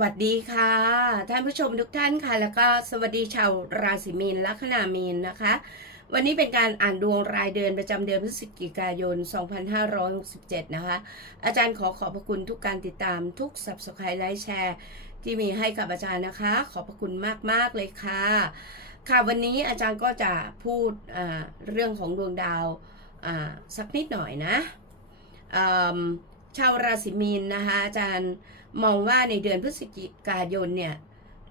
วัสดีค่ะ ท่านผู้ชมทุกท่านค่ะ แล้วก็สวัสดีชาวราศีมีนลัคนามีนนะคะ วันนี้เป็นการอ่านดวงรายเดือนประจำเดือนพฤศจิกายน 2567 นะคะ อาจารย์ขอขอบพระคุณทุกการติดตามทุก subscribe ไลค์แชร์ ที่มีให้กับอาจารย์นะคะ ขอบพระคุณมาก ๆ เลยค่ะ ค่ะวันนี้อาจารย์ก็จะพูดเรื่องของดวงดาวสักนิดหน่อยนะ ชาวราศีมีนนะคะอาจารย์มองว่าในเดือนพฤศจิกายนเนี่ย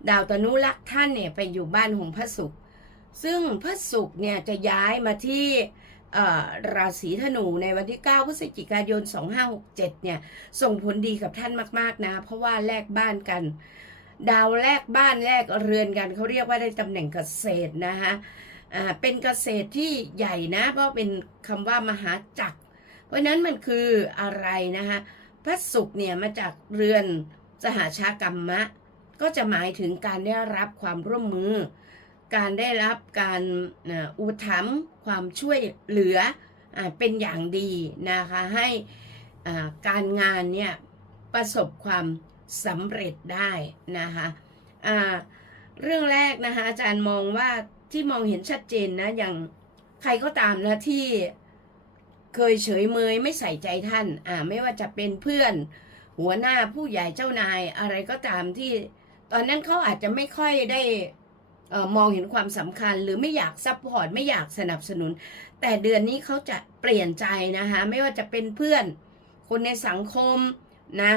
ดาวตนุรักษ์ท่านเนี่ยไปอยู่บ้านของพระศุกร์ซึ่งพระศุกร์เนี่ยจะย้ายมาที่ราศีธนูในวันที่ 9 พฤศจิกายน 2567 เนี่ย ส่งผลดีกับท่านมากๆนะ เพราะว่าแลกบ้านกัน ดาวแลกบ้านแลกเรือนกัน เขาเรียกว่าได้ตำแหน่งเกษตรนะคะเป็นเกษตรที่ใหญ่นะ เพราะเป็นคำว่ามหาจักร เพราะนั้นมันคืออะไรนะคะพระศุกร์เนี่ยมาจากเรือนสหชากรรมะ ก็จะหมายถึงการได้รับความร่วมมือ การได้รับการอ่าอุปถัมภ์ความช่วยเหลืออเป็นอย่างดีนะคะให้การงานเนี่ยประสบความสำเร็จได้นะคะเรื่องแรกนะคะอาจารย์มองว่าที่มองเห็นชัดเจนนะอย่างใครก็ตามนะที่ เคยเฉยเมยไม่ใส่ใจท่าน อ่า ไม่ว่าจะเป็นเพื่อน หัวหน้าผู้ใหญ่เจ้านายอะไรก็ตามที่ ตอนนั้นเขาอาจจะไม่ค่อยได้เออมองเห็นความสำคัญ หรือไม่อยากซัพพอร์ตไม่อยากสนับสนุน แต่เดือนนี้เขาจะเปลี่ยนใจนะคะ ไม่ว่าจะเป็นเพื่อน คนในสังคมนะ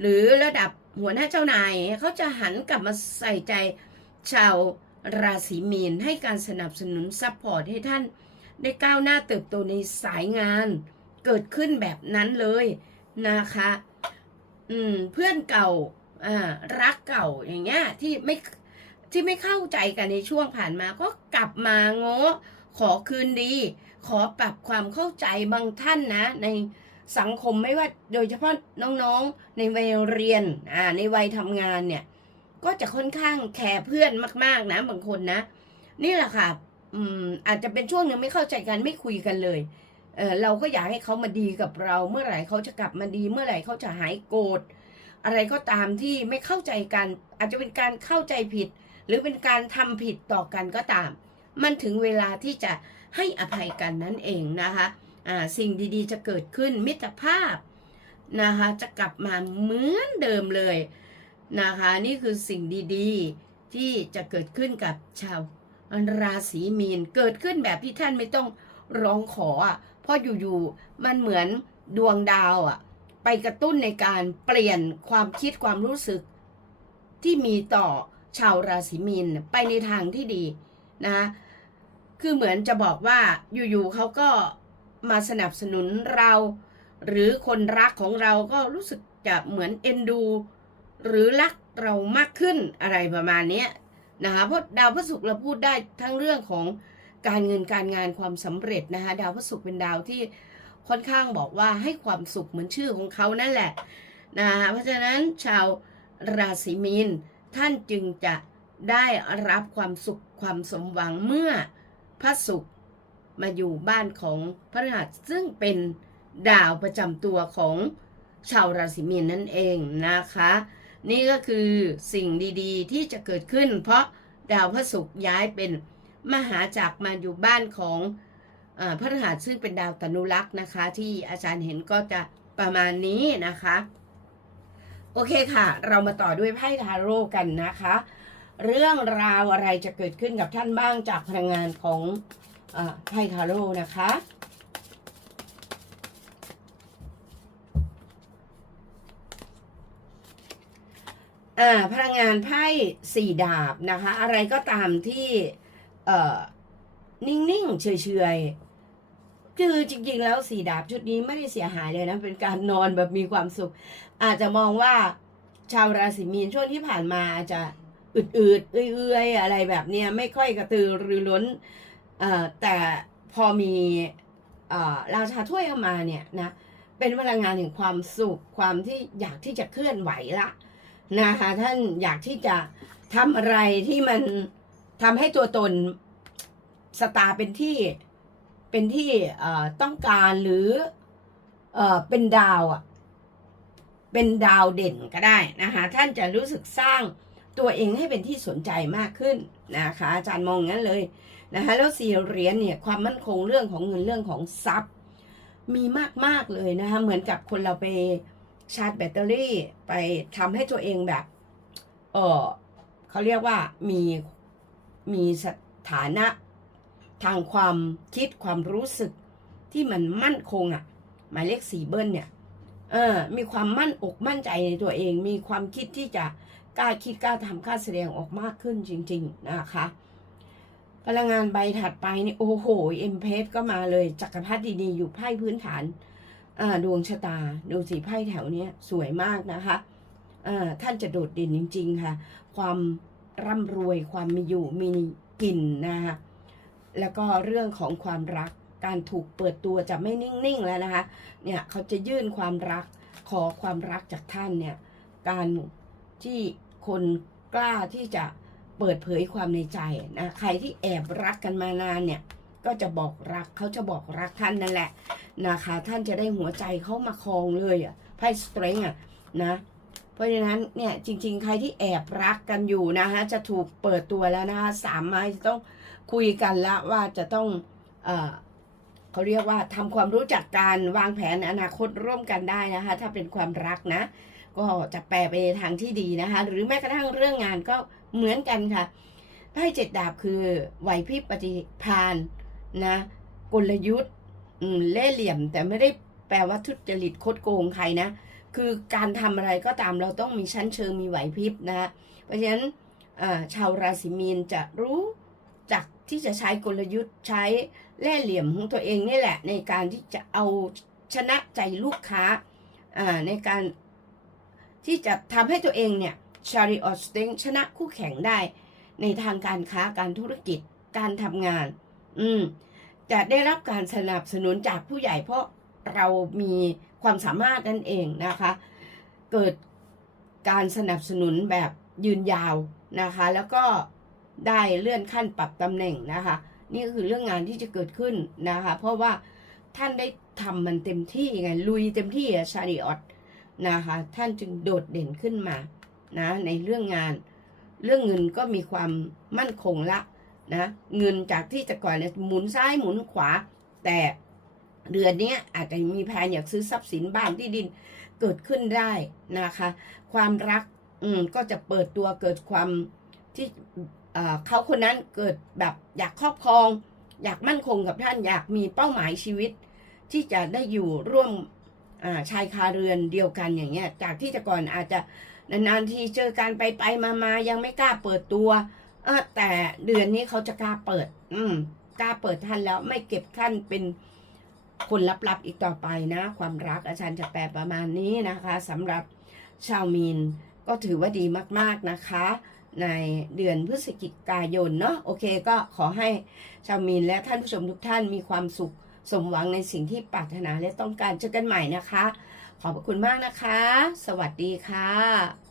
หรือระดับหัวหน้าเจ้านายเขาจะหันกลับมาใส่ใจชาวราศีมีนให้การสนับสนุนซัพพอร์ตให้ท่าน ได้ก้าวหน้าเติบโตในสายงาน เกิดขึ้นแบบนั้นเลยนะคะ อืม เพื่อนเก่าอ่ารักเก่าอย่างเงี้ยที่ไม่ที่ไม่เข้าใจกันในช่วงผ่านมาก็กลับมาง้อขอคืนดี ขอปรับความเข้าใจบางท่านนะ ในสังคมไม่ว่าโดยเฉพาะน้องๆ ในวัยเรียนอ่าในวัยทำงานเนี่ย ก็จะค่อนข้างแคร์เพื่อนมาก ๆนะบางคนนะ นี่แหละค่ะ อืม อาจจะเป็นช่วงหนึ่งไม่เข้าใจกันไม่คุยกันเลย เออเราก็อยากให้เขามาดีกับเรา เมื่อไหร่เขาจะกลับมาดี เมื่อไหร่เขาจะหายโกรธอะไรก็ตามที่ไม่เข้าใจกัน อาจจะเป็นการเข้าใจผิด หรือเป็นการทำผิดต่อกันก็ตาม มันถึงเวลาที่จะให้อภัยกันนั่นเองนะคะอ่าสิ่งดีๆจะเกิดขึ้นมิตรภาพนะคะจะกลับมาเหมือนเดิมเลยนะคะ นี่คือสิ่งดีๆ ที่จะเกิดขึ้นกับชาว ราศีมีนเกิดขึ้นแบบที่ท่านไม่ต้องร้องขออะเพราะอยู่ๆมันเหมือนดวงดาวอะ ไปกระตุ้นในการเปลี่ยนความคิดความรู้สึก ที่มีต่อชาวราศีมีนไปในทางที่ดีนะคือเหมือนจะบอกว่าอยู่ๆเขาก็มาสนับสนุนเรา หรือคนรักของเราก็รู้สึกจะเหมือนเอ็นดู หรือรักเรามากขึ้นอะไรประมาณนี้ นะคะเพราะดาวพระศุกร์เราพูดได้ทั้งเรื่องของการเงินการงานความสำเร็จนะคะดาวพฤหัสเป็นดาวที่ค่อนข้างบอกว่าให้ความสุขเหมือนชื่อของเขานั่นแหละนะคะเพราะฉะนั้นชาวราศีมีนท่านจึงจะได้รับความสุขความสมหวังเมื่อพระศุกร์มาอยู่บ้านของพระฤหัสซึ่งเป็นดาวประจำตัวของชาวราศีมีนนั่นเองนะคะ นี่ก็คือสิ่งดีๆ ที่จะเกิดขึ้น เพราะดาวพระศุกร์ย้ายเป็นมหาจักรมาอยู่บ้านของอพระรหัสซึ่งเป็นดาวตนุรักษ์นะคะ ที่อาจารย์เห็นก็จะประมาณนี้นะคะ โอเคค่ะ เรามาต่อด้วยไพ่ทาโร่กันนะคะ เรื่องราวอะไรจะเกิดขึ้นกับท่านบ้างจากพลังงานของอไพ่ทาโร่นะคะ อ่าพลังงานไพ่สี่ดาบนะคะ อะไรก็ตามที่เอ่อนิ่งๆเฉยๆคือจริงๆแล้วสี่ดาบชุดนี้ไม่ได้เสียหายเลยนะ เป็นการนอนแบบมีความสุข อาจจะมองว่าชาวราศีมีนช่วงที่ผ่านมาอาจจะอืดๆเอื้อยๆอะไรแบบเนี้ยไม่ค่อยกระตือรือร้นเอ่อแต่พอมีเอ่อราชาถ้วยเข้ามาเนี่ยนะเป็นพลังงานแห่งความสุขความที่อยากที่จะเคลื่อนไหวละ นะคะ ท่านอยากที่จะทำอะไรที่มันทำให้ตัวตนสตาร์เป็นที่เป็นที่ต้องการหรือเอ่อเป็นดาวอะเป็นดาวเด่นก็ได้นะคะ ท่านจะรู้สึกสร้างตัวเองให้เป็นที่สนใจมากขึ้นนะคะ อาจารย์มองงั้นเลยนะคะแล้วสี่เหรียญเนี่ยความมั่นคงเรื่องของเงินเรื่องของทรัพย์ มีมากๆเลยนะคะเหมือนกับคนเราไป ชาร์จแบตเตอรี่ไปทำให้ตัวเองแบบ เออเขาเรียกว่ามีมีสถานะทางความคิดความรู้สึกที่มันมั่นคงอะ่ะ หมายเลขสี่เบิ้ลเนี่ย เออ มีความมั่นอกมั่นใจในตัวเอง มีความคิดที่จะกล้าคิดกล้าทำกล้าแสดงออกมากขึ้นจริง ๆ นะคะ พลังงานใบถัดไปนี่โอ้โหเอ็มเพสก็มาเลยจักรพรรดิดีอยู่ไพ่พื้นฐาน ดวงชะตาดูสีไพ่แถวเนี้ยสวยมากนะคะท่านจะโดดเด่นจริง ๆ ค่ะ ความร่ำรวยความมีอยู่มีกินนะคะแล้วก็เรื่องของความรักการถูกเปิดตัวจะไม่นิ่ง ๆ แล้วนะคะ เนี่ยเขาจะยื่นความรักขอความรักจากท่านเนี่ย การที่คนกล้าที่จะเปิดเผยความในใจนะ ใครที่แอบรักกันมานานเนี่ย ก็จะบอกรักเขาจะบอกรักท่านนั่นแหละนะคะ ท่านจะได้หัวใจเขามาครองเลยอะไพ่สเตรงอะนะเพราะฉะนั้นเนี่ยจริง ๆ ใครที่แอบรักกันอยู่นะคะจะถูกเปิดตัวแล้วนะคะสามไม้จะต้องคุยกันละว่าจะต้องเออเขาเรียกว่าทำความรู้จักการวางแผนอนาคตร่วมกันได้นะคะ ถ้าเป็นความรักนะ ก็จะแปลไปในทางที่ดีนะคะ หรือแม้กระทั่งเรื่องงานก็เหมือนกันค่ะไพ่เจ็ดดาบคือไหวพริบปฏิภาณ นะกลยุทธ์เล่ห์เหลี่ยมแต่ไม่ได้แปลว่าทุจริตคดโกงใครนะ คือการทำอะไรก็ตามเราต้องมีชั้นเชิงมีไหวพริบนะเพราะฉะนั้นชาวราศีมีนจะรู้จักที่จะใช้กลยุทธ์ใช้เล่ห์เหลี่ยมของตัวเองนี่แหละ ในการที่จะเอาชนะใจลูกค้าอ่าในการที่จะทำให้ตัวเองเนี่ยชาริออสเตงชนะคู่แข่งได้ ในทางการค้าการธุรกิจการทำงาน อืม จะได้รับการสนับสนุนจากผู้ใหญ่เพราะเรามีความสามารถนั่นเองนะคะ เกิดการสนับสนุนแบบยืนยาวนะคะ แล้วก็ได้เลื่อนขั้นปรับตำแหน่งนะคะ นี่ก็คือเรื่องงานที่จะเกิดขึ้นนะคะ เพราะว่าท่านได้ทำมันเต็มที่ไงลุยเต็มที่อะชาริออตนะคะ ท่านจึงโดดเด่นขึ้นมานะในเรื่องงาน เรื่องเงินก็มีความมั่นคงละ นะเงินจากที่แต่ก่อนเนี่ยหมุนซ้ายหมุนขวา แต่เดือนนี้อาจจะมีแผนอยากซื้อทรัพย์สินบ้านที่ดินเกิดขึ้นได้นะคะ ความรักอืมก็จะเปิดตัวเกิดความที่เขาคนนั้นเกิดแบบอยากครอบครอง อยากมั่นคงกับท่านอยากมีเป้าหมายชีวิต ที่จะได้อยู่ร่วมาชายคาเรือนเดียวกันอย่างเงี้ยจากที่แต่ก่อนอาจจะนานๆทีเจอกันไปไปมามายังไม่กล้าเปิดตัว เออแต่เดือนนี้เขาจะกล้าเปิด อืมกล้าเปิดท่านแล้วไม่เก็บท่านเป็นคนลับๆอีกต่อไปนะ ความรักอาจารย์จะแปลประมาณนี้นะคะสำหรับชาวมีนก็ถือว่าดีมากๆนะคะ ในเดือนพฤศจิกายนเนาะโอเคก็ขอให้ชาวมีนและท่านผู้ชมทุกท่านมีความสุขสมหวังในสิ่งที่ปรารถนาและต้องการเจอกันใหม่นะคะ ขอบพระคุณมากนะคะ สวัสดีค่ะ